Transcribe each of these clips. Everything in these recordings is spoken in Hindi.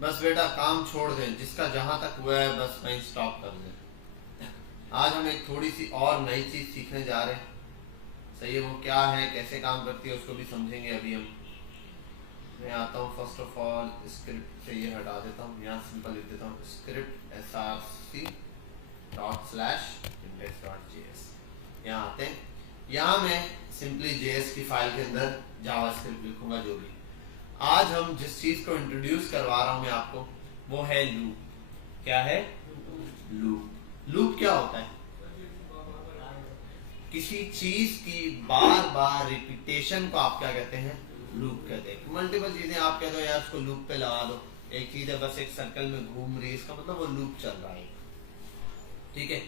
बस बेटा काम छोड़ दें, जिसका जहां तक हुआ है बस वहीं स्टॉप कर दें। आज हम एक थोड़ी सी और नई चीज सीखने जा रहे हैं। सही है, वो क्या है, कैसे काम करती है, उसको भी समझेंगे अभी हम। मैं आता हूँ, फर्स्ट ऑफ ऑल स्क्रिप्ट से ये हटा देता हूँ, यहाँ सिंपल लिख देता हूँ स्क्रिप्ट src.index.js। यहाँ आते हैं, यहाँ मैं सिंपली JS की फाइल के अंदर जावास्क्रिप्ट लिखूंगा। जो भी आज हम जिस चीज को इंट्रोड्यूस करवा रहा हूँ मैं आपको, वो है लूप। क्या है? लूप। लूप क्या होता है? किसी चीज की बार बार रिपीटेशन को आप क्या कहते हैं? लूप कहते हैं। मल्टीपल चीजें आप कहते हो यार उसको लूप पे लगा दो, एक चीज है बस एक सर्कल में घूम रही है, इसका मतलब वो लूप चल रहा है। ठीक है,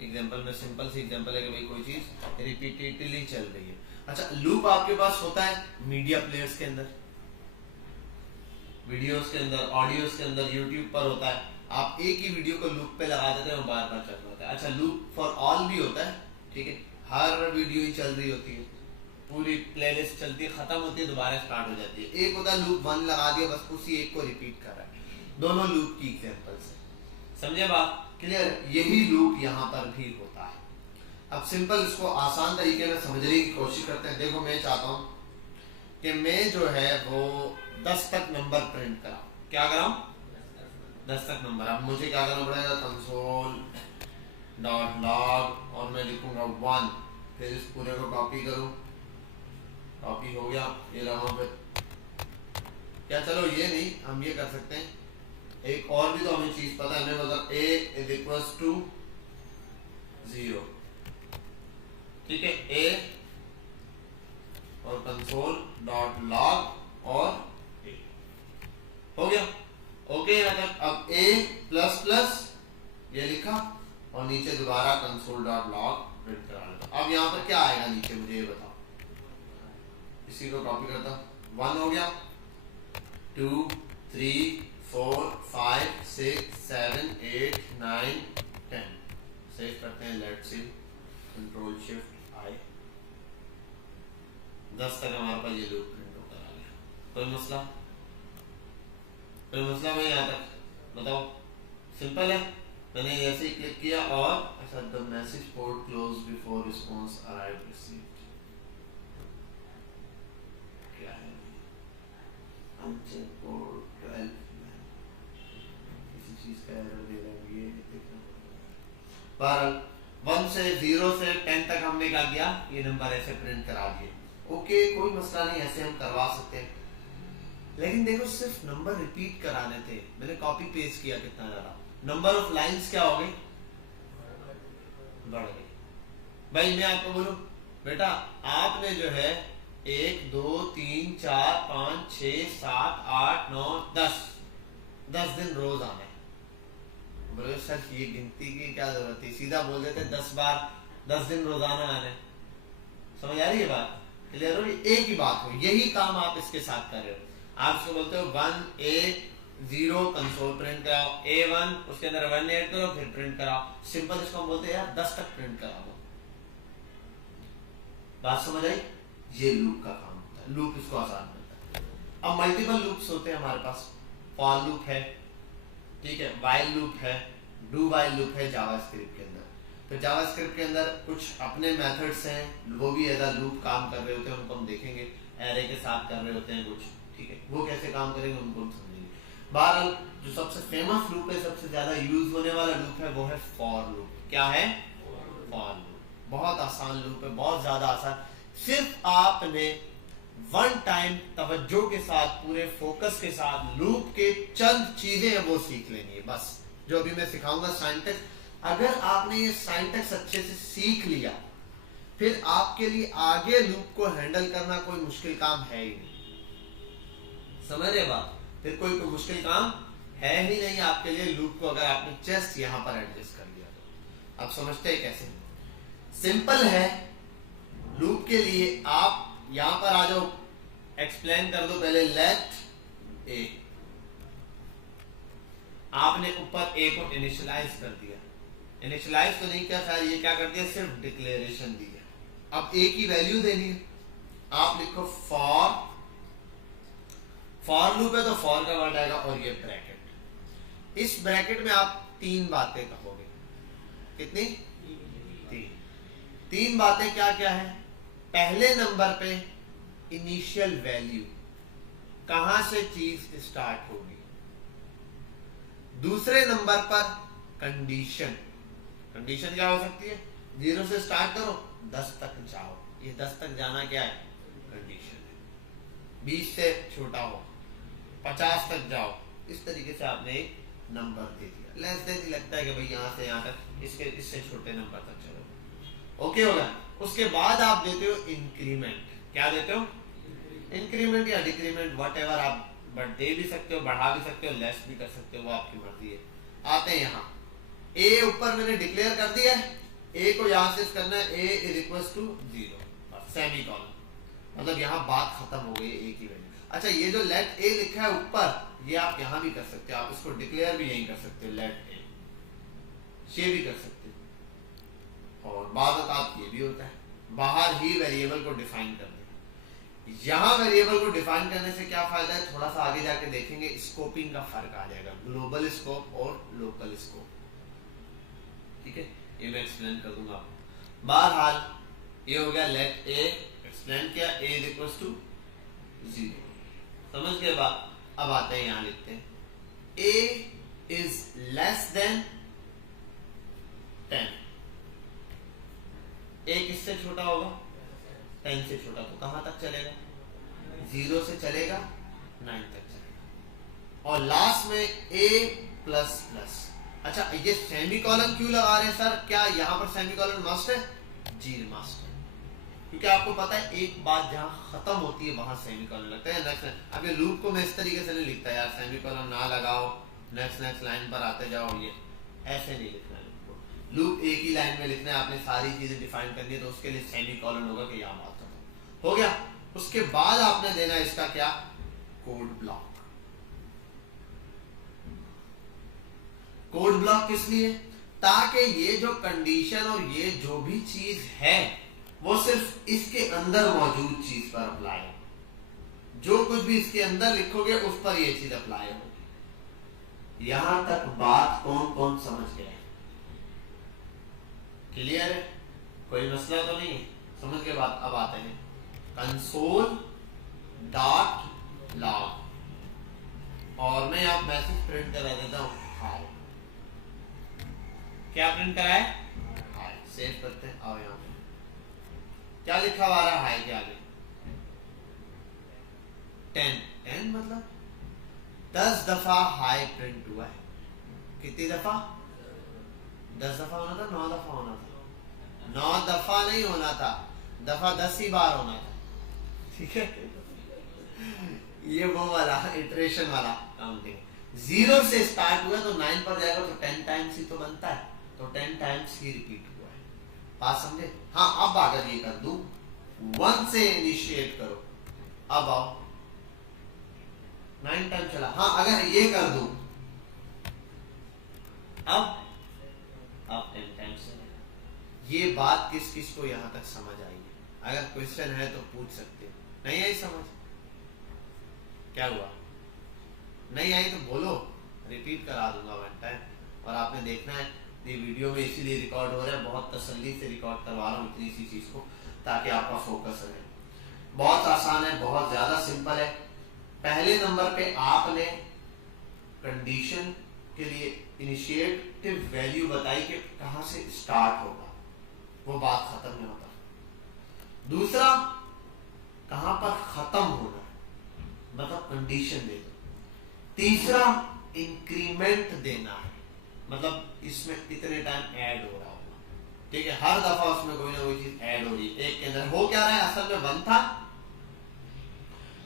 एग्जांपल में सिंपल सी एग्जांपल है कि भाई कोई चीज रिपीटेडली चल रही है। अच्छा, लूप आपके पास होता है मीडिया प्लेयर्स के अंदर, वीडियोस के अंदर, ऑडियोस के अंदर, यूट्यूब पर होता है। आप एक ही वीडियो को लूप पे लगा देते हैं, वो बार बार चल रहा होता है। अच्छा, लूप फॉर ऑल भी होता है। ठीक है, हर वीडियो ही चल रही होती है, पूरी प्लेलिस्ट चलती है, खत्म होती है, दोबारा स्टार्ट हो जाती है। एक होता है लूप वन, लगा दिया बस उसी एक को रिपीट कर रहा है। दोनों लूप की एग्जांपल्स है। समझे बात? क्लियर? यही लूप यहाँ पर भी होता है। अब सिंपल इसको आसान तरीके में समझने की कोशिश करते हैं। देखो, मैं चाहता हूँ कि मैं जो है वो 10 तक नंबर प्रिंट कराऊं। क्या कराऊं? 10 तक नंबर। अब मुझे क्या करना पड़ेगा? कंसोल डॉट लॉग और मैं लिखूंगा 1, फिर इस पूरे को कॉपी करूं। कॉपी हो गया, ये रहा पे। क्या, चलो ये नहीं, हम ये कर सकते हैं, एक और भी तो हमें चीज पता है। हमें मतलब a इज इक्वल्स टू 0। ठीक है, a और कंसोल डॉट लॉग और a हो गया। ओके, मतलब अब a प्लस प्लस ये लिखा और नीचे दोबारा कंसोल डॉट लॉग प्रिंट करा लेता। अब यहाँ पर क्या आएगा नीचे, मुझे ये बताओ। इसी को कॉपी करता, 1 हो गया, 2 3 4 5 6 7 8 9 10। सेव करते हैं, लेट्स सी, कंट्रोल शिफ्ट आई। 10 तक हमारे पास ये लूप प्रिंट होकर आ गया। कोई मसला? कोई मसला नहीं यहाँ तक? बताओ, सिंपल है। मैंने ऐसे ही क्लिक किया और अच्छा, the message port close before response arrive received. क्या है? अनचेक पोर्ट 12 किसी चीज का एरर दे रहा है, ये देखना। पर 1 से 0 से 10 तक हमने क्या किया? ये नंबर ऐसे प्रिंट करा दिए। ओके, कोई मसला नहीं, ऐसे हम करवा सकते हैं। लेकिन देखो, सिर्फ नंबर रिपीट कराने थे, मैंने कॉपी पेस्ट किया, कितना ज्यादा नंबर ऑफ लाइंस क्या हो गई? बढ़ गई। भाई मैं आपको बोलूं, बेटा आपने जो है 1 2 3 4 5 6 7 8 9 10 दिन रोज आना है। बोले सर ये गिनती की क्या जरूरत है, सीधा बोल देते 10 बार 10 दिन रोजाना आना है। समझ आ रही है बात? क्लियर हो? एक ही बात हो, यही काम आप इसके साथ कर रहे हो। आप इसको बोलते हो 1 A 0 कंसोल प्रिंट कराओ, A1 उसके अंदर 1 ऐड करो, फिर प्रिंट कराओ। सिंपल इसको हम बोलते हैं यार 10 तक प्रिंट कराओ। बात समझ आई? ये लूप का काम होता है, लूप इसको आसान करता है। अब मल्टीपल लूप्स होते हैं हमारे पास। फॉर लूप है, ठीक है, वाइल लूप है, डू वाइल लूप है जावास्क्रिप्ट के अंदर। तो जावास्क्रिप्ट के अंदर कुछ अपने मेथड्स हैं, वो भी एज अ लूप काम कर रहे होते हैं, उनको हम देखेंगे। एरे के साथ कर रहे होते हैं कुछ, ठीक है, वो कैसे काम करेंगे उनको हम समझेंगे। बहरहाल जो सबसे फेमस लूप है, सबसे ज्यादा यूज होने वाला लूप है, वो है फॉर लूप। क्या है? For loop. बहुत आसान लूप है, बहुत ज्यादा आसान। सिर्फ आपने वन टाइम तवज्जो के साथ, पूरे फोकस के साथ लूप के चंद चीजें हैं वो सीख लेनी है बस। जो अभी मैं सिखाऊंगा सिंटैक्स, अगर आपने ये सिंटैक्स अच्छे से सीख लिया, फिर आपके लिए आगे लूप को हैंडल करना कोई मुश्किल काम है ही नहीं। समझ रहे बात? फिर कोई मुश्किल काम है ही नहीं आपके लिए लूप को, अगर आपने जस्ट यहां पर एडजस्ट कर लिया तो। आप समझते हैं कैसे? सिंपल है। लूप के लिए आप यहां पर आ जाओ, एक्सप्लेन कर दो पहले। लेट ए, आपने ऊपर ए को इनिशियलाइज कर दिया। इनिशियलाइज तो नहीं किया खैर, ये क्या कर दिया? सिर्फ डिक्लेरेशन दी है। अब ए की वैल्यू देनी है, आप लिखो फॉर लूप है तो फॉर का वर्ड आएगा और ये ब्रैकेट। इस ब्रैकेट में आप तीन बातें कहोगे। कितनी? तीन बातें क्या क्या है? पहले नंबर पे इनिशियल वैल्यू, कहां से चीज स्टार्ट होगी। दूसरे नंबर पर कंडीशन, कंडीशन क्या हो सकती है? 0 से स्टार्ट करो 10 तक जाओ, ये 10 तक जाना क्या है? कंडीशन है। 20 से छोटा हो 50 तक जाओ, इस तरीके से आपने एक नंबर दे दिया। लेस देन लगता है कि भाई यहां से यहां तक, इससे छोटे नंबर तक चलो, ओके होगा। उसके बाद आप देते हो इंक्रीमेंट। क्या देते हो? इंक्रीमेंट या डिक्रीमेंट, वट एवर। आप दे भी सकते हो, बढ़ा भी सकते हो, लेस भी कर सकते हो, वो आपकी मर्जी है। आते हैं यहाँ ए ऊपर मैंने डिक्लेयर कर दिया है, ए को यहां से करना है a is equal to 0 semicolon, मतलब यहाँ बात खत्म हो गई ए की वैल्यू। अच्छा ये जो लेट ए लिखा है ऊपर, ये आप यहां भी कर सकते हो, आप इसको डिक्लेयर भी यही कर सकते हो, लेट ए, ये भी कर सकते हो। और बाद आप ये भी होता है, बाहर ही वेरिएबल को डिफाइन कर दें। यहां वेरिएबल को डिफाइन करने से क्या फायदा है, थोड़ा सा आगे जाके देखेंगे, स्कोपिंग का फर्क आ जाएगा, ग्लोबल स्कोप और लोकल स्कोप। ठीक है, ये मैं एक्सप्लेन कर दूंगा आपको। बहरहाल ये हो गया लेट ए, एक्सप्लेन किया, ए इज इक्वल टू 0, समझ के बाद अब आते हैं, यहां लिखते हैं ए इज लेस देन 10। ए किससे छोटा होगा? 10 से छोटा। तो कहां तक चलेगा? 0 से चलेगा 9 तक चलेगा। और लास्ट में ए प्लस प्लस। अच्छा ये सेमीकोलन क्यों लगा रहे हैं सर? क्या यहां पर सेमीकोलन मस्ट है? जी मस्ट है, क्योंकि आपको पता है एक बात जहां खत्म होती है वहां सेमीकोलन लगता है। नेक्स्ट, अब ये लूप को मैं इस तरीके से नहीं लिखता यार, सेमीकोलन ना लगाओ, नेक्स्ट लाइन पर आते जाओ, ये ऐसे नहीं लिखना है। लूप एक ही लाइन में लिखना है, आपने सारी चीजें डिफाइन करनी है, तो उसके लिए सेमीकोलन होगा कि यहां बात खत्म हो गया। उसके बाद आपने देना इसका क्या? Code block. कोड ब्लॉक किस लिए? ताकि ये जो कंडीशन और ये जो भी चीज है वो सिर्फ इसके अंदर मौजूद चीज पर अप्लाई हो। जो कुछ भी इसके अंदर लिखोगे उस पर ये चीज अप्लाई होगी। यहां तक बात कौन कौन समझ गया? क्लियर है? कोई मसला तो नहीं है? समझ के बाद अब आते हैं कंसोल डॉट लॉग, और मैं आप मैसेज प्रिंट करा देता हूं, हाय। क्या प्रिंट करा है? हाय। सेव करते हैं, आओ यहां पे क्या लिखा हुआ रहा हाय के आगे? 10 मतलब 10 दफा हाय प्रिंट हुआ है। कितनी दफा? 10 दफा होना था, 9 दफा होना था? 9 दफा नहीं होना था, दफा 10 ही बार होना था। ठीक है, ये वो वाला इटरेशन वाला काउंटिंग। 0 से स्टार्ट हुआ तो 9 पर जाएगा तो 10 टाइम्स ही तो बनता है, तो 10 टाइम्स ही रिपीट हुआ है। बात समझे? हाँ, अब अगर ये कर दूं 1 से इनिशिएट करो, अब आओ 9 टाइम चला। हाँ, अगर ये कर दूं अब 10 टाइम्स चलेगा। ये बात किस किस को यहां तक समझ आई है? अगर क्वेश्चन है तो पूछ सकते हो, नहीं आई समझ? क्या हुआ? नहीं आई तो बोलो, रिपीट करा दूंगा 1 टाइम। और आपने देखना है ये वीडियो में इसीलिए रिकॉर्ड हो रहा है, बहुत तसल्ली से रिकॉर्ड करवा रहा हूँ इतनी सी चीज को, ताकि आपका फोकस रहे। बहुत आसान है, बहुत ज्यादा सिंपल है। पहले नंबर पे आपने कंडीशन के लिए इनिशिएटिव वैल्यू बताई कि कहां से स्टार्ट होगा, वो बात खत्म नहीं होता। दूसरा, कहां पर खत्म होना है, मतलब कंडीशन दे दो। तीसरा, इंक्रीमेंट देना है, मतलब इसमें इतने टाइम ऐड हो रहा होगा। ठीक है, हर दफा उसमें कोई ना कोई चीज ऐड हो रही है। एक के अंदर हो क्या रहा है, असल में 1 था,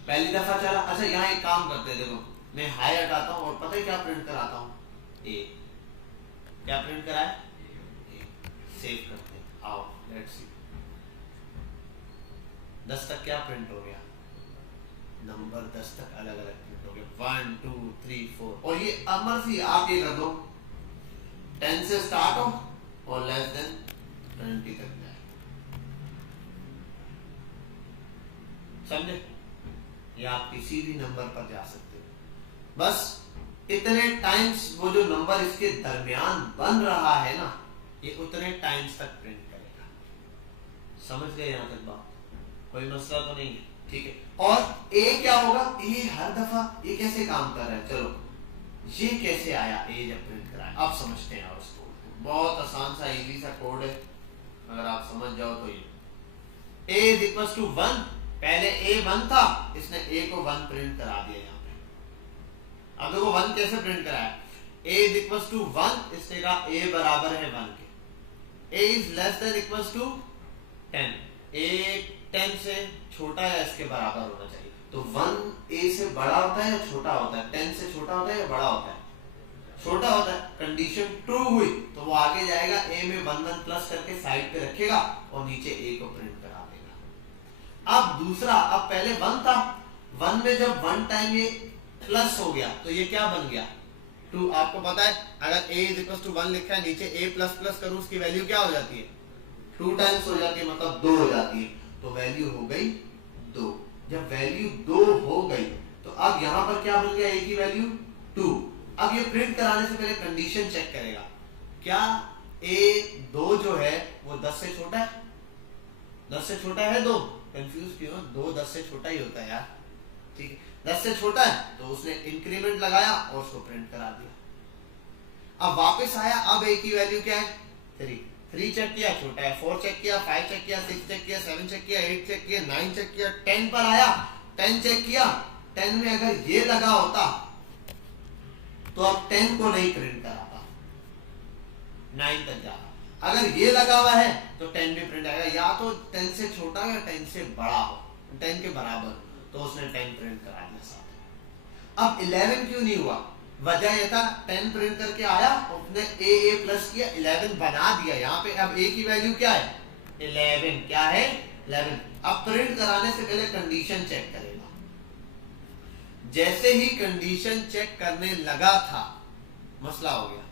पहली दफा चला। अच्छा यहाँ एक काम करते हैं, देखो मैं हाई हटाता हूं और पता है क्या प्रिंट कराता हूं? ए। क्या प्रिंट करा है? सेव करते हैं, आओ लेट्स सी 10 तक क्या प्रिंट हो गया? नंबर 10 तक अलग अलग प्रिंट हो गया, 1 2 3 4। और ये अमर सी आप ये कर दो 10 से स्टार्ट हो और लेस देन 20 तक जाए। समझे? या आप किसी भी नंबर पर जा सकते हो। बस इतने टाइम्स वो जो नंबर इसके दरमियान बन रहा है ना, ये उतने टाइम्स तक प्रिंट करेगा। समझ गए यहां तक बात? कोई मसला तो नहीं है, ठीक है। और ए क्या होगा, ए हर दफा ये कैसे काम कर रहा है, चलो ये कैसे आया ए जब प्रिंट कराया, अब समझते हैं उस कोड को। बहुत आसान सा इजी सा कोड है, अगर आप समझ जाओ तो ये a इज इक्वल टू 1, पहले a 1 था, इसने a को 1 प्रिंट करा दिया यहाँ पे। अब देखो 1 कैसे प्रिंट कराया, a इज इक्वल टू 1, इसने कहा a बराबर है 1 के, a is less than equal to 10, a 10 से छोटा या इसके बराबर होना चाहिए। तो 1 a से बड़ा होता है या छोटा होता है, 10 से छोटा होता है या बड़ा होता है, छोटा होता है। कंडीशन ट्रू हुई तो वो आगे जाएगा, a में 1 1 प्लस करके साइड पे रखेगा और नीचे a को प्रिंट करा देगा। अब दूसरा, अब पहले 1 था, 1 में जब 1 टाइम ये प्लस हो गया तो ये क्या बन गया 2। आपको पता है अगर a इज इक्वल टू 1 लिखा है, नीचे a प्लस प्लस करूं, उसकी वैल्यू क्या हो जाती है 2 टाइम्स हो जाती है, मतलब 2 हो जाती है। तो वैल्यू हो गई 2। जब वैल्यू 2 हो गई तो अब यहां पर क्या बन गया, a की वैल्यू 2। अब ये प्रिंट कराने से पहले कंडीशन चेक करेगा, क्या a 2 जो है वो 10 से छोटा है, 10 से छोटा है 2, कंफ्यूज क्यों, 2 10 से छोटा ही होता है यार, ठीक है। 10 से छोटा है तो उसने इंक्रीमेंट लगाया और उसको प्रिंट करा दिया। अब वापस आया, अब a की वैल्यू क्या है 3 चेक किया, छोटा है, 4 चेक किया, 5 चेक किया, 6 चेक किया, 7 चेक किया, 8 चेक किया, 9 चेक किया, 10 पर आया, 10 चेक किया, 10 में अगर ये लगा होता तो अब 10 को नहीं प्रिंट कराता, 9 तक जाता। अगर ये लगा हुआ है तो 10 भी प्रिंट आएगा, या तो 10 से छोटा या 10 से बड़ा हो, 10 के बराबर, तो उसने 10 प्रिंट करा दिया साथ। अब 11 क्यों नहीं हुआ, वजह यह था 10 प्रिंट करके आया, उसने a प्लस किया, 11 बना दिया यहाँ पे। अब a की वैल्यू क्या है 11, क्या है 11। अब प्रिंट कराने से पहले कंडीशन चेक करेगा। जैसे ही कंडीशन चेक करने लगा था, मसला हो गया।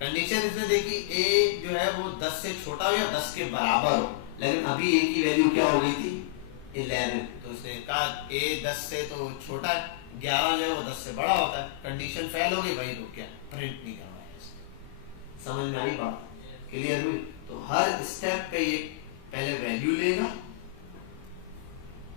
कंडीशन इसने देखी a जो है वो 10 से छोटा हो या 10 के बराबर हो, लेकिन अभी a की वैल्यू क्या हो गई थी 11। तो उसने कहा a 10 से तो छोटा है, 11 जो है वो 10 से बड़ा होता है। कंडीशन फेल हो गई, वही रुक गया, प्रिंट नहीं करवाया। समझ में आई बात, क्लियर हुई? तो हर स्टेप पे ये पहले वैल्यू लेगा,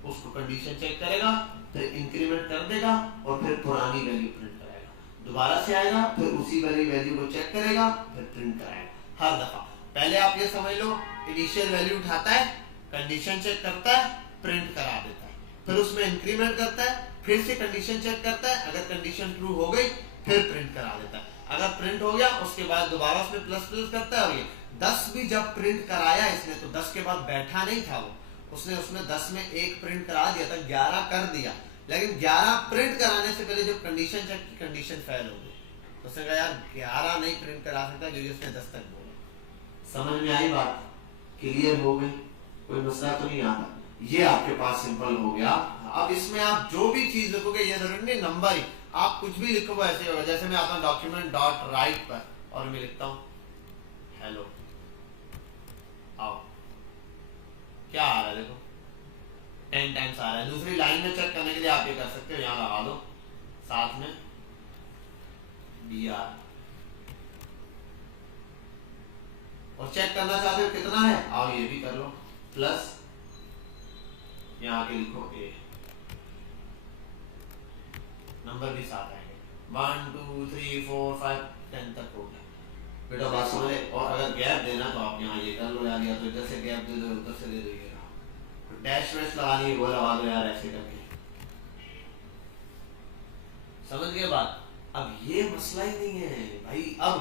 उसको कंडीशन चेक करेगा, फिर इंक्रीमेंट कर देगा और फिर पुरानी वैल्यू प्रिंट कराएगा। दोबारा से आएगा, फिर उसी वाली वैल्यू को चेक करेगा, फिर प्रिंट कराएगा हर दफा। पहले आप ये समझ लो, इनिशियल वैल्यू उठाता है, कंडीशन चेक करता है, प्रिंट करा देता है, फिर उसमें इंक्रीमेंट करता है, फिर से कंडीशन चेक करता है, अगर कंडीशन ट्रू हो गई फिर प्रिंट करा देता है। अगर प्रिंट हो गया उसके बाद दोबारा उसमें प्लस प्लस करता है। और ये 10 भी जब प्रिंट कराया इसने तो 10 के बाद बैठा नहीं था वो, उसने उसमें 10 में 1 प्रिंट करा दिया था, 11 कर दिया। लेकिन 11 प्रिंट कराने से पहले जब कंडीशन चेक की, कंडीशन फेल हो गई, तो उसने कहा यार 11 नहीं प्रिंट करा सकता क्योंकि उसने 10 तक बोला। समझ में आई बात, क्लियर हो गई, कोई मसला तो नहीं आता। ये आपके पास सिंपल हो गया। अब इसमें आप जो भी चीज लिखोगे, ये जरूरी नहीं नंबर ही, आप कुछ भी लिखोगे ऐसे होगा। जैसे मैं आता हूँ डॉक्यूमेंट डॉट राइट पर और मैं लिखता हूँ हेलो, आओ, क्या आ रहा है देखो 10 टाइम्स आ रहा है। दूसरी लाइन में चेक करने के लिए आप ये कर सकते हो, यहाँ लगा दो साथ में BR और चेक करना चाहते हो कितना है, आओ ये भी कर लो, प्लस यहाँ के लिखो A, नंबर भी साथ आएंगे 1 2 3 4 5 10 तक हो गया। बेटा बात समझे। और अगर गैप देना तो आप यहाँ ये कर लो यार, या तो इधर से गैप दे दो, उधर से दे दो, ये डैश वैश लगानी है वो लगा दो यार, ऐसे करके। समझ गए बात? अब ये मसला ही नहीं है भाई। अब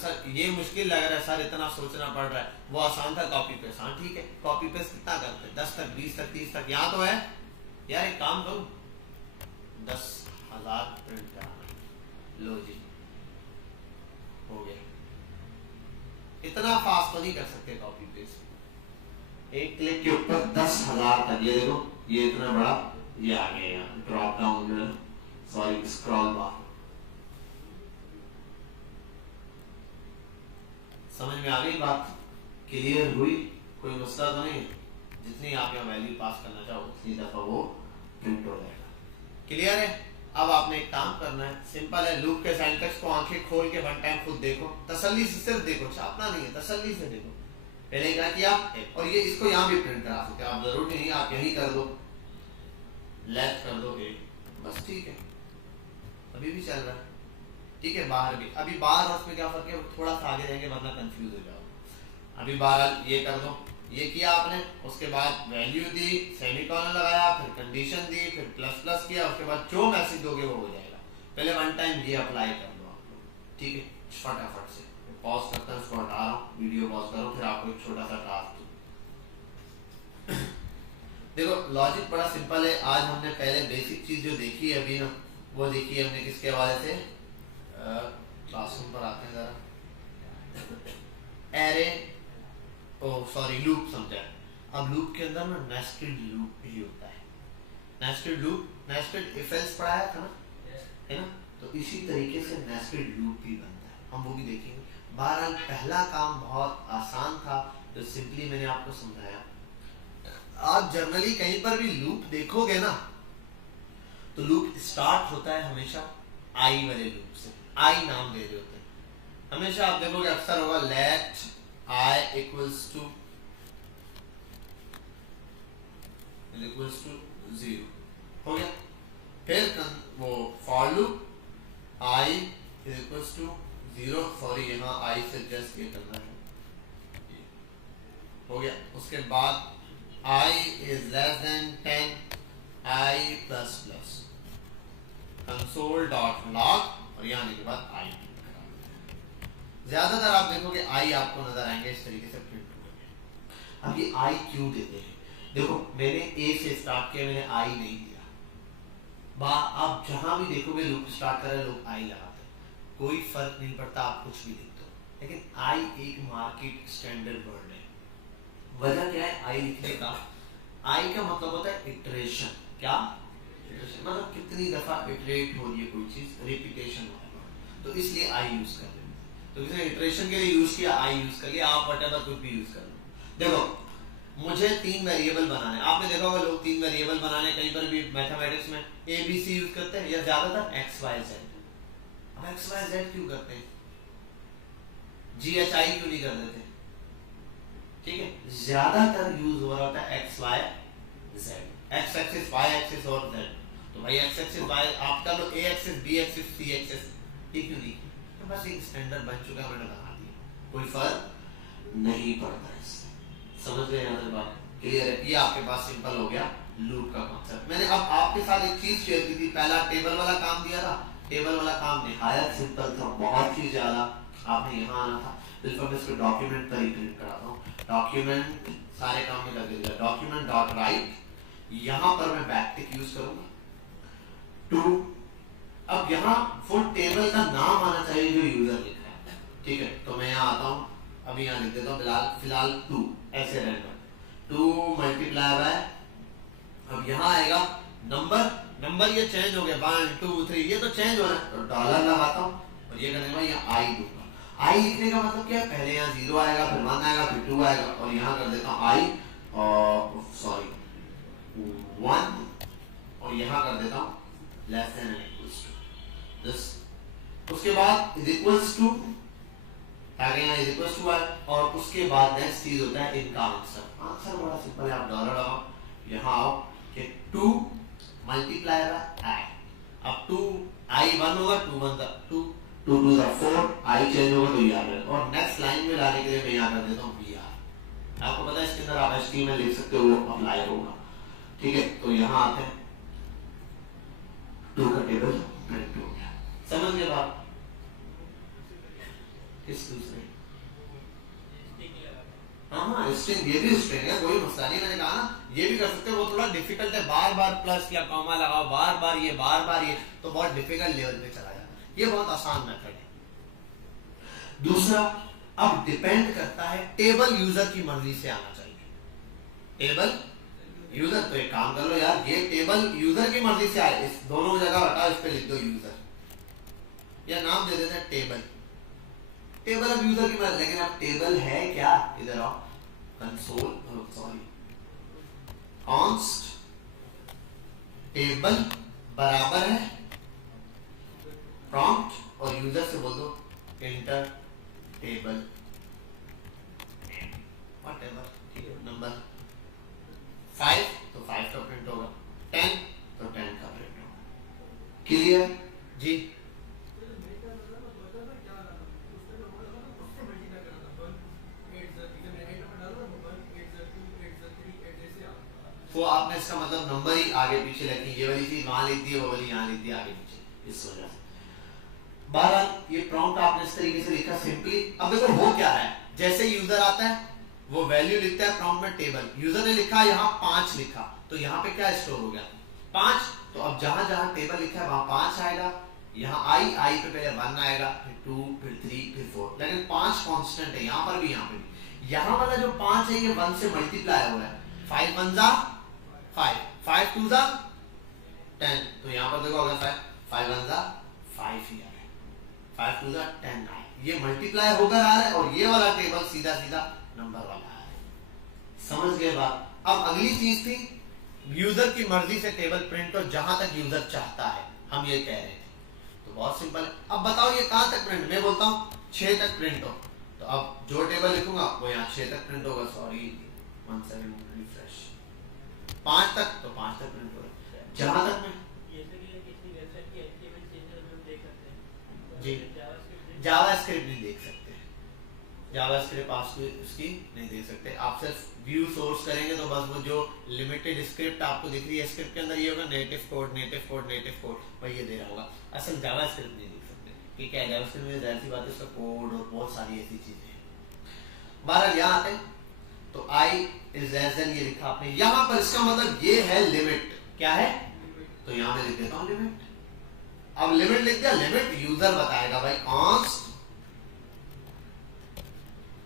सर ये मुश्किल लग रहा है, सर इतना सोचना पड़ रहा है, वो आसान था कॉपी पेस्ट। हाँ ठीक है, कॉपी पेस्ट कितना करते हैं 10 तक 20 तक 30 तक, यहाँ तो है यार। एक काम करो 10,000 प्रिंट कराना, लो जी हो गया। इतना फास्ट तो नहीं कर सकते कॉपी पेस्ट, एक क्लिक के ऊपर 10,000 तक। ये देखो ये इतना बड़ा ये आ गया यहाँ ड्रॉप डाउन में, सॉरी स्क्रॉल बार। समझ में आ गई बात, क्लियर हुई, कोई मसला तो नहीं। जितनी आप यहाँ वैल्यू पास करना चाहो उतनी दफा वो प्रिंट हो जाएगा। क्लियर है? अब आपने एक काम करना है, सिंपल है, लूप के सिंटैक्स को आंखें खोल के वन टाइम खुद देखो, तसल्ली से सिर्फ देखो, छापना नहीं है, तसल्ली से देखो। पहले क्या किया, और ये इसको यहाँ भी प्रिंट करा सकते हो आप, जरूरी नहीं आप यही कर दो, लेफ्ट कर दो ए, बस ठीक है, अभी भी चल रहा है, ठीक है। बाहर भी, अभी बाहर और उसमें क्या फर्क है, थोड़ा सा आगे रहेंगे वरना कंफ्यूज हो जाओ। अभी बाहर ये कर दो, ये किया आपने, उसके बाद वैल्यू दी, सेमीकोलन लगाया, फिर कंडीशन दी, फिर प्लस प्लस किया, उसके बाद जो मैसेज दोगे वो हो जाएगा। पहले वन टाइम ये अप्लाई कर लो आप लोग, ठीक है, फटाफट से। पॉज करता हूँ, इसको हटा रहा हूँ, वीडियो पॉज करो, फिर आपको एक छोटा सा टास्क दूँ। देखो लॉजिक बड़ा सिंपल है। आज हमने पहले बेसिक चीज जो देखी है अभी ना, वो देखी है हमने किसके हवाले से, क्लासरूम पर आते हैं जरा, एरे, ओह सॉरी, लूप समझा। अब लूप के अंदर ना नेस्टेड लूप भी होता है, nested loop, nested if else पढ़ाया था ना, है ना, तो इसी तरीके से नेस्टेड लूप भी बनता है, हम वो भी देखेंगे। बहरहाल पहला काम बहुत आसान था, जो सिंपली मैंने आपको समझाया। आप जनरली कहीं पर भी लूप देखोगे ना, तो लूप स्टार्ट होता है हमेशा आई वाले लूप से, आई नाम दे रहे होते हैं हमेशा। आप देखोगे अक्सर होगा लेट आई इक्वल्स टू 0 हो गया, फिर वो for loop I equals to 0, sorry यहाँ आई से जस्ट ये करना है, हो गया। उसके बाद I is less than 10, I plus plus, console dot log, और यहाँ आने के बाद I। ज्यादातर आप देखोगे I आपको नजर आएंगे इस तरीके से प्रिंट हुए। अब ये I क्यों देते हैं, देखो मैंने A से स्टार्ट किया, मैंने I नहीं दिया। आप जहां भी देखोगे लूप स्टार्ट कर रहे लोग I लगाते हैं, कोई फर्क नहीं पड़ता, आप कुछ भी लिख दो, लेकिन I एक मार्केट स्टैंडर्ड वर्ड है। वजह क्या है आई लिखने का, आई का मतलब होता है इटरेशन, क्या इटरेशन, मतलब कितनी दफा इटरेट हो रही है कोई चीज, रिपीटेशन हो रहा है, तो इसलिए आई यूज कर रहे हैं। तो किसी ने इटरेशन के लिए यूज किया, आई यूज कर लिया, आप व्हाटएवर कुछ भी यूज कर लो। देखो मुझे 3 वेरिएबल बनाने, आपने देखा होगा लोग 3 वेरिएबल बनाने कहीं पर भी मैथमेटिक्स में ए बी सी यूज करते हैं, या ज्यादातर एक्स वाई जेड। अब एक्स वाई जेड क्यों करते हैं, जी एच आई क्यों नहीं कर देते, ठीक है, ज्यादातर यूज हो रहा होता है X Y Z, X axis Y axis और जेड। तो भाई एक्स एक्सिस वाई आप कर लो, A axis B axis C axis, ये क्यों नहीं, तो बस एक स्टैंडर्ड बन चुका है, मैंने बना दिया, कोई फर्क नहीं पड़ता इससे। समझ गए यहाँ तक बात, क्लियर है? ये आपके पास सिंपल हो गया लूप का कॉन्सेप्ट। मैंने अब आपके साथ एक चीज शेयर की थी, पहला टेबल वाला काम दिया था, टेबल वाला काम निहायत सिंपल था, बहुत ही ज्यादा, आपने यहाँ आना था। मैं इसको डॉक्यूमेंट पर ही प्रिंट कराता हूँ, डॉक्यूमेंट सारे काम में लग जाएगा, डॉक्यूमेंट डॉट राइट, यहाँ पर मैं बैकटिक यूज करूंगा टू। अब यहाँ वो टेबल का नाम आना चाहिए जो यूजर लिखा है, ठीक है, तो मैं यहाँ आता हूँ, अभी यहाँ लिख देता हूँ फिलहाल 2, ऐसे रैंडम 2 मल्टीप्लाई बाय, अब यहाँ आएगा नंबर ये चेंज हो गया, 1 2 3 ये तो चेंज हो रहा है, तो डॉलर लगाता हूँ और ये करने के बाद यहाँ आई दूंगा। आई लिखने का मतलब क्या है, पहले यहाँ 0 आएगा, फिर 1 आएगा, फिर 2 आएगा, और यहाँ कर देता हूँ आई और सॉरी 1, और यहाँ कर देता हूँ लेस देन और इक्वल्स टू दिस। उसके बाद इज इक्वल्स टू, ताकि यहाँ इज इक्वल्स टू आए, और उसके बाद नेक्स्ट चीज होता है इनका आंसर बड़ा सिंपल है, आप डॉलर लगाओ, यहाँ आओ कि 2 मल्टीप्लाई बाय आई, अब 2 आई 1 होगा, 2 1 2 2 2 4, आई चेंज होगा तो ये आ जाएगा, और नेक्स्ट लाइन में लाने के लिए मैं यहाँ कर देता हूँ BR। आपको पता है इसके अंदर आप HTML लिख सकते हो, वो अप्लाई होगा, ठीक है। तो यहाँ आते हैं 2 का टेबल प्रिंट हो गया, समझ गए बात? किस दूसरे, हाँ स्ट्रिंग, ये भी स्ट्रिंग है, कोई मसला नहीं, मैंने कहा ना ये भी कर सकते हो, वो थोड़ा डिफिकल्ट है, बार बार प्लस या कॉमा लगाओ, बार बार ये तो बहुत डिफिकल्ट लेवल पे चला जाता है, ये बहुत आसान मेथड है। दूसरा, अब डिपेंड करता है, टेबल यूजर की मर्जी से आना चाहिए, टेबल यूजर, तो एक काम कर लो यार, ये टेबल यूजर की मर्जी से आए, इस दोनों जगह हटाओ, इस पे लिख दो यूजर, या नाम दे देते हैं टेबल, टेबल अब यूजर की मर्जी, लेकिन अब टेबल है क्या, इधर आओ, कंसोल सॉरी कॉन्स्ट टेबल बराबर है प्रॉम्प्ट और यूजर से बोल दो इंटर टेबल व्हाटएवर, ठीक है। नंबर 5 तो 5 का प्रिंट होगा, 10 तो 10 का प्रिंट होगा। क्लियर जी? तो आपने इसका मतलब नंबर ही आगे पीछे लिखी, ये वाली चीज वहां लिख दी है, वो वाली यहाँ लिख दी आगे पीछे, इस वजह से। बहरहाल ये प्रॉम्प्ट आपने इस तरीके से लिखा सिंपली। अब देखो वो क्या है, जैसे यूजर आता है वो वैल्यू लिखता है प्रॉम्प्ट में टेबल, यूजर ने लिखा यहाँ 5 लिखा, तो यहाँ पे क्या स्टोर हो गया 5, तो अब जहां जहां टेबल लिखा है वहां 5 आएगा, यहाँ आई पे पहले 1 आएगा, फिर 2, फिर 3, फिर 4, लेकिन 5 कांस्टेंट है यहाँ पर भी, यहाँ पे भी। यहाँ वाला जो 5 है ये 1 से मल्टीप्लाई हुआ है, 5 1 जा 5, 5 2 जा 10, तो यहाँ पर देखो अगर 5 1 जा 5 ही आ रहा है, 5 2 जा 10 आए, ये मल्टीप्लाई होकर आ रहा है, और ये वाला टेबल सीधा सीधा नंबर वाला है। समझ गए बात? अब अगली चीज थी यूजर की मर्जी से टेबल प्रिंट हो जहां तक यूजर चाहता है, हम ये कह रहे थे। तो बहुत सिंपल है। अब बताओ ये कहां तक प्रिंट, मैं बोलता हूं 6 तक प्रिंट हो, तो अब जो टेबल लिखूंगा वो यहाँ 6 तक प्रिंट होगा, सॉरी 17 रिफ्रेश, 5 तक तो 5 तक प्रिंट होगा, जहां तक मैं जी जावास्क्रिप्ट नहीं देख सकते, जावास्क्रिप्ट आप उसकी नहीं देख सकते, आप सिर्फ व्यू सोर्स करेंगे तो बस वो जो लिमिटेड स्क्रिप्ट आपको दिख रही है, स्क्रिप्ट के अंदर ये होगा native code native code native code, वही ये दे रहा होगा, असल जावास्क्रिप्ट नहीं देख सकते। ठीक है, जावास्क्रिप्ट में जाहिर सी बात है इसका कोड और बहुत सारी ऐसी चीजें हैं। बहरहाल यहाँ आते हैं तो आई इज लेस देन ये लिखा आपने, यहाँ पर इसका मतलब ये है लिमिट, क्या है, तो यहाँ मैं लिख देता हूँ लिमिट। अब लिमिट लिख दिया, लिमिट यूजर बताएगा भाई, कॉन्स्ट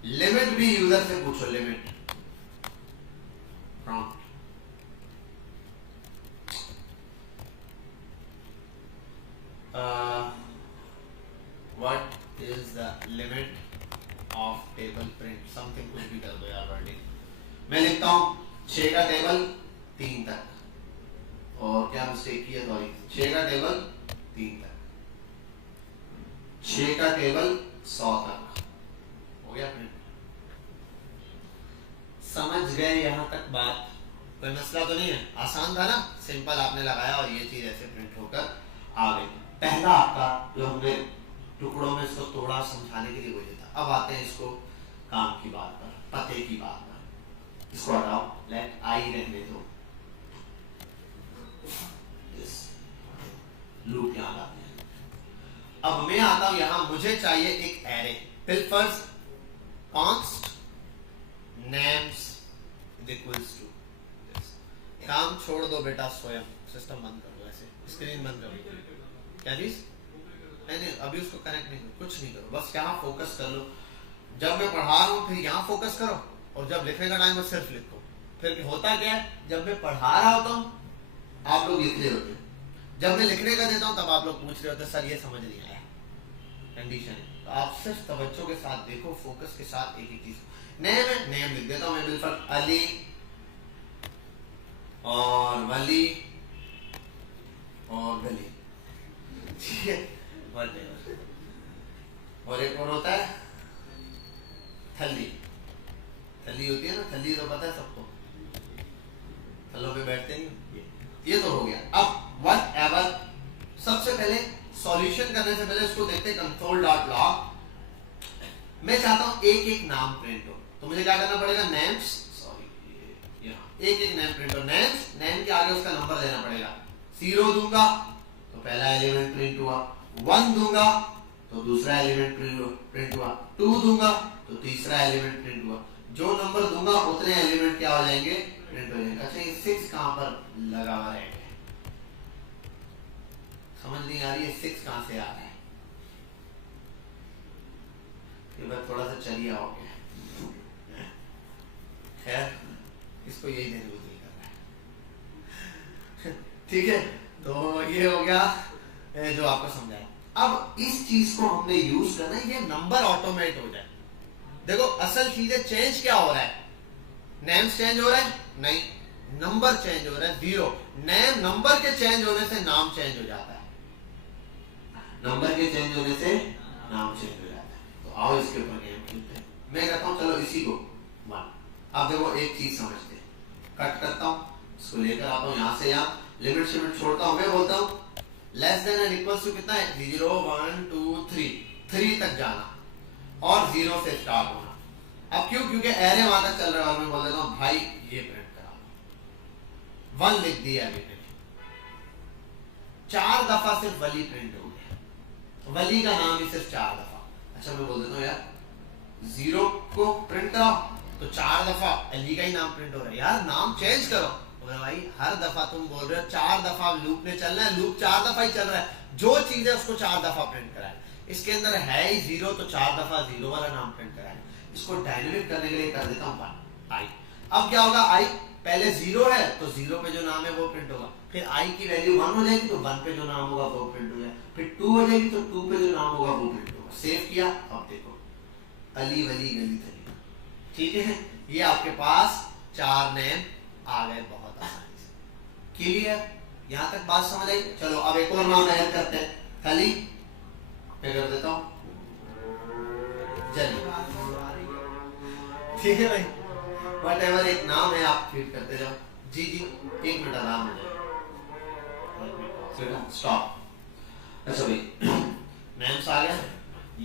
लिमिट भी यूजर से पूछो, limit prompt what is the limit of table print, something कुछ भी कर दो यार वर्डिंग। मैं लिखता हूं 6 का टेबल 3 तक, और क्या मिस्टेक की है, सॉरी 6 का टेबल 3 तक, 6 का टेबल 100 तक हो गया प्रिंट। समझ गए यहां तक बात? कोई मसला तो नहीं है, आसान था ना, सिंपल आपने लगाया और ये चीज ऐसे प्रिंट होकर आ गई। पहला आपका जो हमने टुकड़ों में इसको तोड़ा समझाने के लिए वही था। अब आते हैं इसको काम की बात पर, पते की बात पर, इसको हटाओ, लेट आई रहने दो, लूप यहां लाते हैं। अब मैं आता हूं यहां, मुझे चाहिए एक array, first const names equals to, काम छोड़ दो बेटा, स्वयं सिस्टम बंद कर दो, ऐसे स्क्रीन बंद कर दो, क्या चीज नहीं, अभी उसको कनेक्ट नहीं करो, कुछ नहीं करो, बस यहाँ फोकस कर लो। जब मैं पढ़ा रहा हूँ फिर यहाँ फोकस करो, और जब लिखने का टाइम है सिर्फ लिखो। फिर होता क्या है, जब मैं पढ़ा रहा होता हूँ आप लोग लिख रहे होते, जब मैं लिखने का देता हूँ तब आप लोग पूछ रहे होते सर ये समझ नहीं आया, कंडीशन है। तो आप सिर्फ तवज्जो के साथ देखो, फोकस के साथ एक ही चीज। नेम है, नेम लिख देता हूं मैं बिलफर्क अली और वली और गली, ठीक है, और एक और होता है थली, थली होती है ना, थली तो पता है सबको, थलों पे बैठते नहीं, ये तो हो गया। अब व्हाट एवर, सबसे पहले सॉल्यूशन करने से पहले उसको देखते हैं कंट्रोल डॉट लॉग। मैं चाहता हूं एक एक नाम प्रिंट हो, तो मुझे क्या करना पड़ेगा, नेम्स, सॉरी यहाँ एक एक नेम प्रिंट हो, नेम्स, नेम के आगे उसका नंबर देना पड़ेगा। 0 दूंगा तो पहला एलिमेंट प्रिंट हुआ, 1 दूंगा तो दूसरा एलिमेंट प्रिंट हुआ, 2 दूंगा तो तीसरा एलिमेंट प्रिंट हुआ, जो नंबर दूंगा उतने एलिमेंट क्या हो जाएंगे, प्रिंट हो जाएंगे। अच्छा ये 6 कहां पर लगा हुआ है, समझ नहीं आ रही है 6 कहां से आ रहा है, थोड़ा सा चलिए आओगे, खैर इसको यही देने को नहीं कर रहा है ठीक है, तो ये हो गया जो आपको समझाया। अब इस चीज को हमने यूज करना है, ये नंबर ऑटोमेट हो जाए। देखो असल चीजें चेंज क्या हो रहा है, नेम्स चेंज हो रहा है नहीं, नंबर चेंज हो रहा है, जीरो। नेम, नंबर के चेंज होने से नाम चेंज हो जाता है, नंबर के चेंज होने से नाम चेंज हो जाता है। तो आओ इसके ऊपर गेम खेलते हैं। मैं कहता हूँ चलो इसी को 1। अब देखो एक चीज समझते हैं, कट करता हूँ, इसको लेकर आता हूँ यहाँ से यहाँ, लिमिट शिमिट छोड़ता हूँ, मैं बोलता हूँ less than and equals to कितना है, 0 1 2 3, 3 तक जाना और 0 से स्टार्ट होना। अब क्यों, क्योंकि एरे वहां तक चल रहा है और मैं बोल देता हूँ भाई ये प्रिंट करा, 1 लिख दिया मैंने, 4 दफा सिर्फ वली प्रिंट हो गया, वली का नाम ही सिर्फ 4 दफा। अच्छा मैं बोल देता हूँ यार 0 को प्रिंट कराओ तो 4 दफा अली का ही नाम प्रिंट हो रहा है, यार नाम चेंज करो। तो भाई हर दफा तुम बोल रहे हो 4 दफा लूप ने चलना है, लूप 4 दफा ही चल रहा है, जो चीज है उसको 4 दफा प्रिंट कराए। इसके अंदर है ही 0 तो 4 दफा 0 वाला नाम प्रिंट कराए। इसको डायनेमिक करने के लिए कर देता हूँ 1 आई। अब क्या होगा, आई पहले 0 है तो 0 पे जो नाम है वो प्रिंट होगा, फिर आई की वैल्यू 1 हो जाएगी तो 1 पे जो नाम होगा वो प्रिंट हो जाएगा, फिर 2 हो जाएगी तो 2 पे जो नाम होगा वो प्रिंट होगा। सेव किया, अब देखो अली वली गली थली, ठीक है। ये आपके पास 4 नेम आ गए बहुत आसानी से। क्लियर, यहां तक बात समझ आई। चलो अब एक और नाम ऐड करते हैं, खली मैं कर देता हूं जली, ठीक है भाई, वट एवर एक नाम है आप फीड करते जाओ। जी जी 1 मिनट आराम हो जाए, स्टॉप। अच्छा भाई नेम्स आ गया,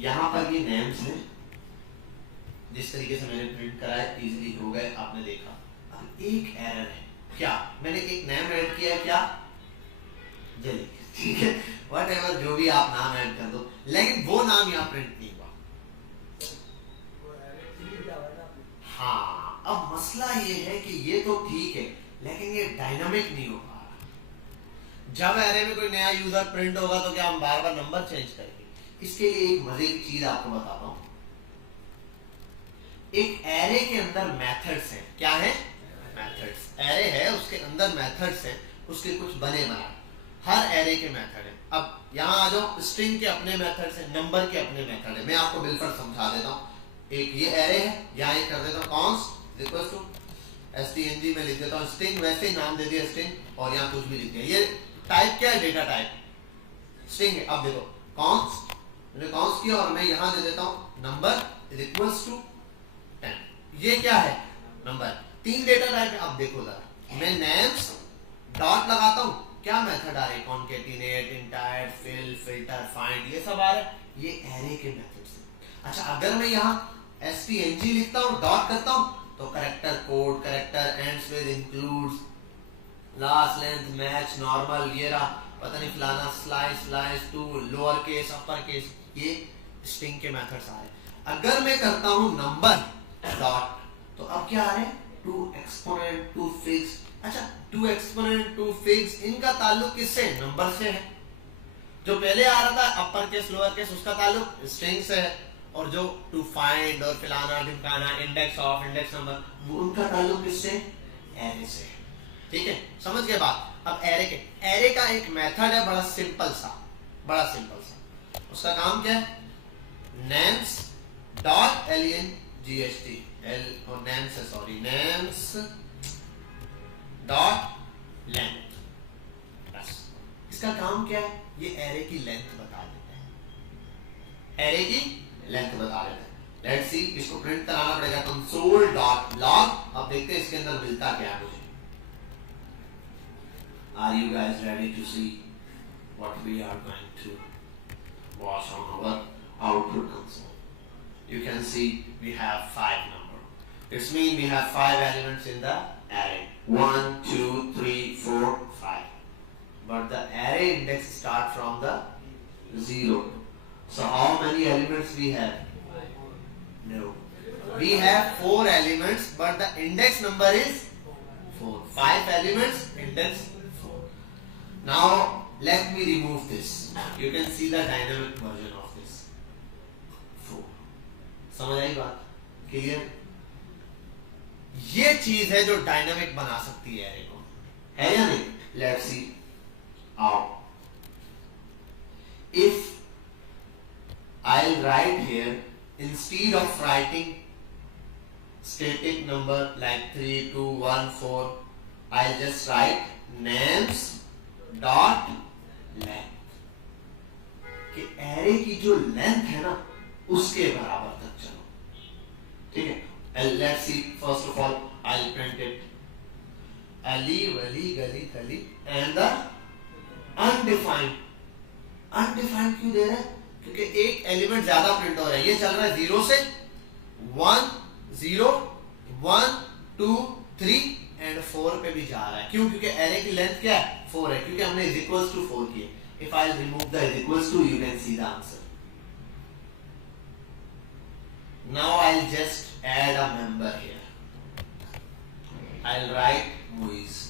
यहां पर ये नेम्स है, जिस तरीके से मैंने प्रिंट कराया इजीली हो गए, आपने देखा। अब एक एरर है, क्या मैंने एक नेम ऐड किया है, क्या जली, ठीक है, वट एवर जो भी आप नाम ऐड कर दो, लेकिन वो नाम यहाँ प्रिंट नहीं हुआ। हाँ अब मसला ये है कि ये तो ठीक है लेकिन ये डायनामिक नहीं हो पा रहा। जब एरे में कोई नया यूजर प्रिंट होगा तो क्या हम बार बार नंबर चेंज करेंगे? इसके लिए एक मजे की चीज आपको बताता हूं। एक एरे के अंदर मेथड्स हैं, क्या है? मेथड्स। एरे है उसके अंदर मेथड्स हैं, उसके कुछ बने बनाए, हर एरे के मेथड है। अब यहां आ जाओ, स्ट्रिंग के अपने मेथड्स हैं, नंबर के अपने मेथड है। मैं आपको बिल्कुल समझा देता हूं। एक ये एरे है, यहां एक कर देता हूं कॉन्स्ट इक्वल्स टू stng में लिख देता हूं स्ट्रिंग, वैसे ही नाम दे दिया स्ट्रिंग, और यहां कुछ भी लिख दिया। ये टाइप क्या है? डेटा टाइप स्ट्रिंग है। अब देखो कॉन्स्ट, मैंने कॉन्स्ट किया और मैं यहां दे देता हूं नंबर इक्वल्स टू 10। ये क्या है? नंबर। 3 डेटा टाइप है। अब देखो जरा, मैं नेम्स डॉट लगाता हूं, क्या मेथड आ रहे? Concatenate, entire, fill, filter, find, ये सब आ रहे हैं, ये एरे के मेथड्स हैं। अच्छा अगर मैं यहां stng लिखता हूं, डॉट करता हूं, तो character code, character ends with, includes, last, length, match, normal, ये रहा पता नहीं फलाना, slice, slice to, lower case, upper case, ये स्ट्रिंग के मेथड्स आ रहे हैं। अगर मैं करता हूं नंबर डॉट, तो अब क्या आ रहे हैं? To exponent, to fix. अच्छा टू एक्सपोनेंट, टू फिक्स, इनका ताल्लुक किससे? नंबर से है। जो पहले आ रहा था अपर केस, लोअर केस, उसका ताल्लुक स्ट्रिंग से है, और जो टू फाइंड और फिलाना, ढिमकाना, इंडेक्स ऑफ, इंडेक्स नंबर, वो उनका ताल्लुक किससे? एरे से। ठीक है, समझ गए बात? अब एरे का एक मेथड है, बड़ा सिंपल सा, बड़ा सिंपल सा। उसका काम क्या है? नेम्स डॉट length, और नेम्स है, सॉरी, नेम्स डॉट लेंथ। बस इसका काम क्या है? ये एरे की लेंथ बता देता है, एरे की लेंथ बता देता है। लेट्स सी, इसको प्रिंट कराना पड़ेगा कंसोल डॉट लॉग। अब देखते हैं इसके अंदर मिलता क्या है मुझे। Are you guys ready to see what we are going to watch on our output console? You can see we have 5 number. It means we have 5 elements in the array. 1, 2, 3, 4, 5. But the array index start from the 0. So how many elements we have? No. We have 4 elements, but the index number is 4. 5 elements, index 4. Now let me remove this. You can see the dynamic version of this. 4. समझ आई बात? क्लियर? ये चीज है जो डायनामिक बना सकती है एरे को, है या नहीं? Let's see. आओ, if I'll write here, instead of writing static number like 3, 2, 1, 4, I just right names dot length, कि एरे की जो लेंथ है ना उसके बराबर तक चलो, ठीक है। Let's see first of all I print it अली वली गली थली एंड द अनडिफाइंड। अनडिफाइंड क्यों दे रहा है? क्योंकि एक एलिमेंट ज्यादा प्रिंट हो रहा है। ये चल रहा है 0 से 1 0 1 2 3 एंड 4 पे भी जा रहा है। क्यों? क्योंकि एरे की लेंथ क्या है? 4 है, क्योंकि हमने इज इक्वल्स टू 4 किए। If I remove the is equals to, you can see the answer. Now I just add a member here, I write मुइज।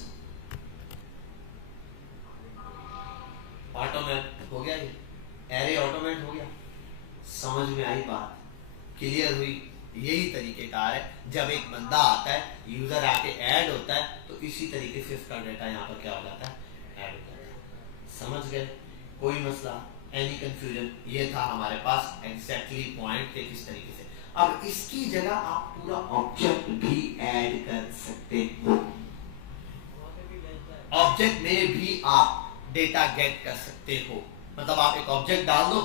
ऑटोमेट हो गया, ये एरे ऑटोमेट हो गया। समझ में आई बात? क्लियर हुई? यही तरीकेकार है। जब एक बंदा आता है, यूजर आके ऐड होता है, तो इसी तरीके से इसका डेटा यहाँ पर क्या हो जाता है? ऐड हो जाता है। समझ गए? कोई मसला? Any confusion? ये था हमारे पास एग्जैक्टली पॉइंट के किस तरीके से। अब इसकी जगह आप पूरा ऑब्जेक्ट भी ऐड कर सकते हो। ऑब्जेक्ट में भी आप डेटा गेट कर सकते हो। मतलब आप एक ऑब्जेक्ट डाल दो,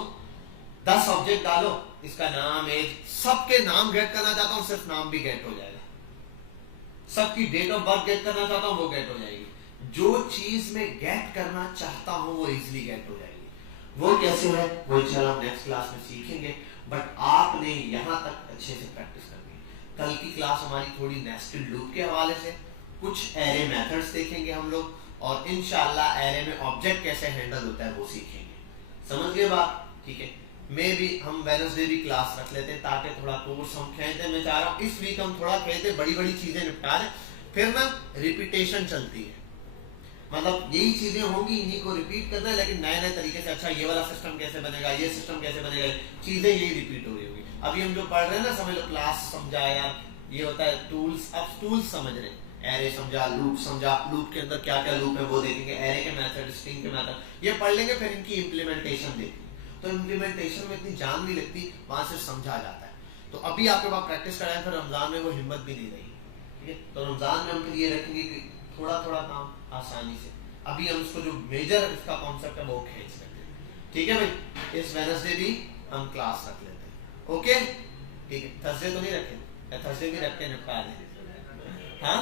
10 ऑब्जेक्ट डालो, इसका नाम एज, सबके नाम गेट करना चाहता हूं, सिर्फ नाम भी गेट हो जाएगा। सबकी डेट ऑफ बर्थ गेट करना चाहता हूं, वो गेट हो जाएगी। जो चीज में गेट करना चाहता हूं वो इजीली गेट हो जाएगी। वो कैसे है वो इंशाल्लाह नेक्स्ट क्लास में सीखेंगे, बट आपने यहां तक अच्छे से प्रैक्टिस करनी है। कल की क्लास हमारी थोड़ी नेस्टेड लूप के हवाले से, कुछ एरे मेथड्स देखेंगे हम लोग, और इंशाल्लाह एरे में ऑब्जेक्ट कैसे हैंडल होता है वो सीखेंगे। समझ गए बात? ठीक है। मे भी हम वेडनेसडे भी क्लास रख लेते हैं ताकि थोड़ा कोर्स हम खेलते। मैं चाह रहा हूँ इस वीक हम थोड़ा खेलते, बड़ी बड़ी चीजें निपटा दें, फिर ना रिपीटेशन चलती है। मतलब यही चीजें होंगी, इन्हीं को रिपीट करना है, लेकिन नए नए तरीके से। अच्छा ये वाला सिस्टम कैसे बनेगा, ये सिस्टम कैसे बनेगा, चीजें यही रिपीट हो रही होगी। अभी हम जो पढ़ रहे हैं ना, समझ लो क्लास समझा यार, ये होता है टूल्स। अब टूल्स समझ रहे हैं, एरे समझा, लूप समझा, लूप के अंदर क्या क्या लूप है वो देखेंगे, एरे के मेथड, स्ट्रिंग के मेथड, ये पढ़ लेंगे। फिर इनकी इम्प्लीमेंटेशन देखेंगे। तो इम्प्लीमेंटेशन में इतनी जान नहीं लगती, वहां से समझा जाता है। तो अभी आपके पास प्रैक्टिस कराएं, फिर रमजान में वो हिम्मत भी नहीं रही। ठीक है, तो रमजान में हम फिर ये रखेंगे कि थोड़ा थोड़ा काम आसानी से। अभी हम इसको जो मेजर इसका कॉन्सेप्ट है वो खींच लेते हैं। ठीक है भाई, इस वेडनेसडे भी हम क्लास रख लेते हैं। ओके ठीक है, थर्सडे तो नहीं रखे, थर्सडे भी रख के निपटा दें। हाँ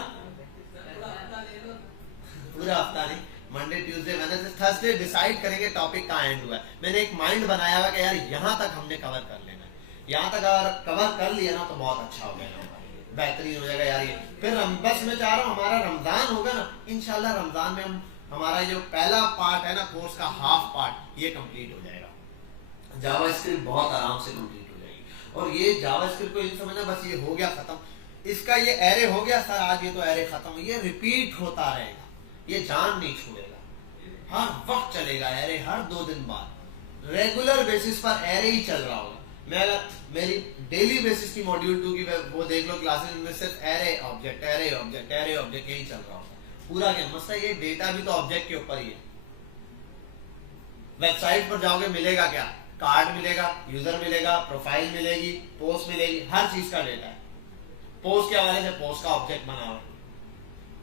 पूरा हफ्ता नहीं, Monday Tuesday Wednesday Thursday decide करेंगे टॉपिक कहाँ एंड हुआ है। मैंने एक माइंड बनाया हुआ कि यार यहाँ तक हमने कवर कर लेना है। यहाँ तक अगर कवर कर लिया ना तो बहुत अच्छा हो गया, बेहतरीन हो जाएगा यार ये। फिर बस मैं चाह रहा हूँ हमारा रमजान होगा ना, इंशाल्लाह रमजान में हम हमारा जो पहला पार्ट है ना कोर्स का, हाफ पार्ट ये कंप्लीट हो जाएगा। जावास्क्रिप्ट बहुत आराम से कंप्लीट हो जाएगी। और ये जावास्क्रिप्ट को ये समझना बस ये हो गया खत्म, इसका ये एरे हो गया सर, आज ये तो एरे खत्म, ये रिपीट होता रहेगा, ये जान नहीं छोड़ेगा, हर वक्त चलेगा एरे। हर 2 दिन बाद रेगुलर बेसिस पर एरे ही चल रहा होगा। मैं अगर मेरी डेली बेसिस की मॉड्यूल 2 की वो देख लो क्लासेस में, सिर्फ array object array object array object यही चल रहा होगा पूरा। क्या मसला, ये डेटा भी तो ऑब्जेक्ट के ऊपर ही है। वेबसाइट पर जाओगे मिलेगा क्या? कार्ड मिलेगा, यूजर मिलेगा, प्रोफाइल मिलेगी, पोस्ट मिलेगी, हर चीज का डेटा है। पोस्ट के हवाले से पोस्ट का ऑब्जेक्ट बना हुआ है,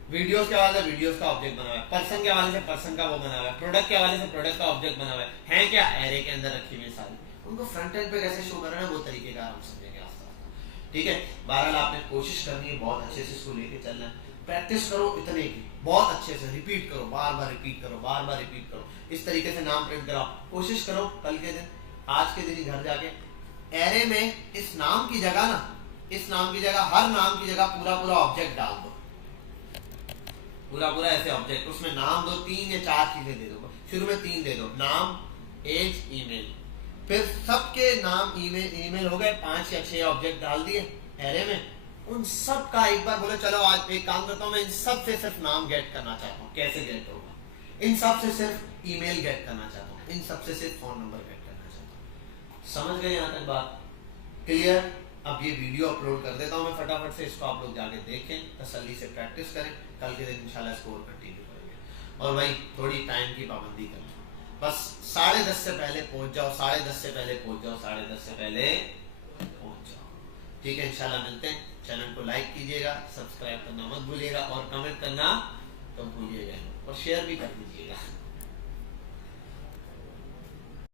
वीडियोस के हवाले से वीडियोस का ऑब्जेक्ट बना हुआ है, पर्सन के हवाले से पर्सन का वो बना हुआ है, प्रोडक्ट के हवाले से प्रोडक्ट का ऑब्जेक्ट बना हुआ है क्या एरे के अंदर रखी हुई सारी। उनको फ्रंट एंड पे कैसे शो करना है वो तरीके का हम समझेंगे आस्ते। ठीक है, बहरहाल आपने कोशिश करनी है बहुत अच्छे से इसको लेके चलना है। प्रैक्टिस करो इतने की, बहुत अच्छे से रिपीट करो, बार बार रिपीट करो, बार बार रिपीट करो। इस तरीके से नाम प्रिंट कराओ। कोशिश करो कल के दिन, आज के दिन ही घर जाके एरे में इस नाम की जगह ना, इस नाम की जगह, हर नाम की जगह पूरा पूरा ऑब्जेक्ट डाल दो, पूरा पूरा ऐसे ऑब्जेक्ट, उसमें नाम दो, 3 या 4 चीजें दे दो। शुरू में 3 दे दो, नाम, एज, ईमेल। फिर सबके नाम, ईमेल हो गए, 5 या 6 ऑब्जेक्ट डाल दिए एरे में। उन सब का एक बार बोले चलो आज एक काम करता हूं, मैं इन सब से सिर्फ नाम गेट करना चाहता हूं। कैसे गेट होगा? इन सब से सिर्फ ईमेल गेट करना चाहता हूं, इन सब से सिर्फ फोन नंबर गेट करना चाहता हूं। समझ गए यहाँ तक बात? क्लियर? अब ये वीडियो अपलोड कर देता हूं मैं फटाफट से, इसको आप लोग जाके देखें, तसल्ली से प्रैक्टिस करें। कल के दिन इंशाल्लाह स्कोर कंटिन्यू करेंगे। और भाई थोड़ी टाइम की पाबंदी करें, बस 10:30 से पहले पहुंच जाओ, 10:30 से पहले पहुंच जाओ, 10:30 से पहले पहुंच जाओ। ठीक है, इंशाल्लाह मिलते हैं। चैनल को लाइक कीजिएगा, सब्सक्राइब करना मत भूलिएगा और कमेंट करना तो भूलिएगा और शेयर भी कर दीजिएगा।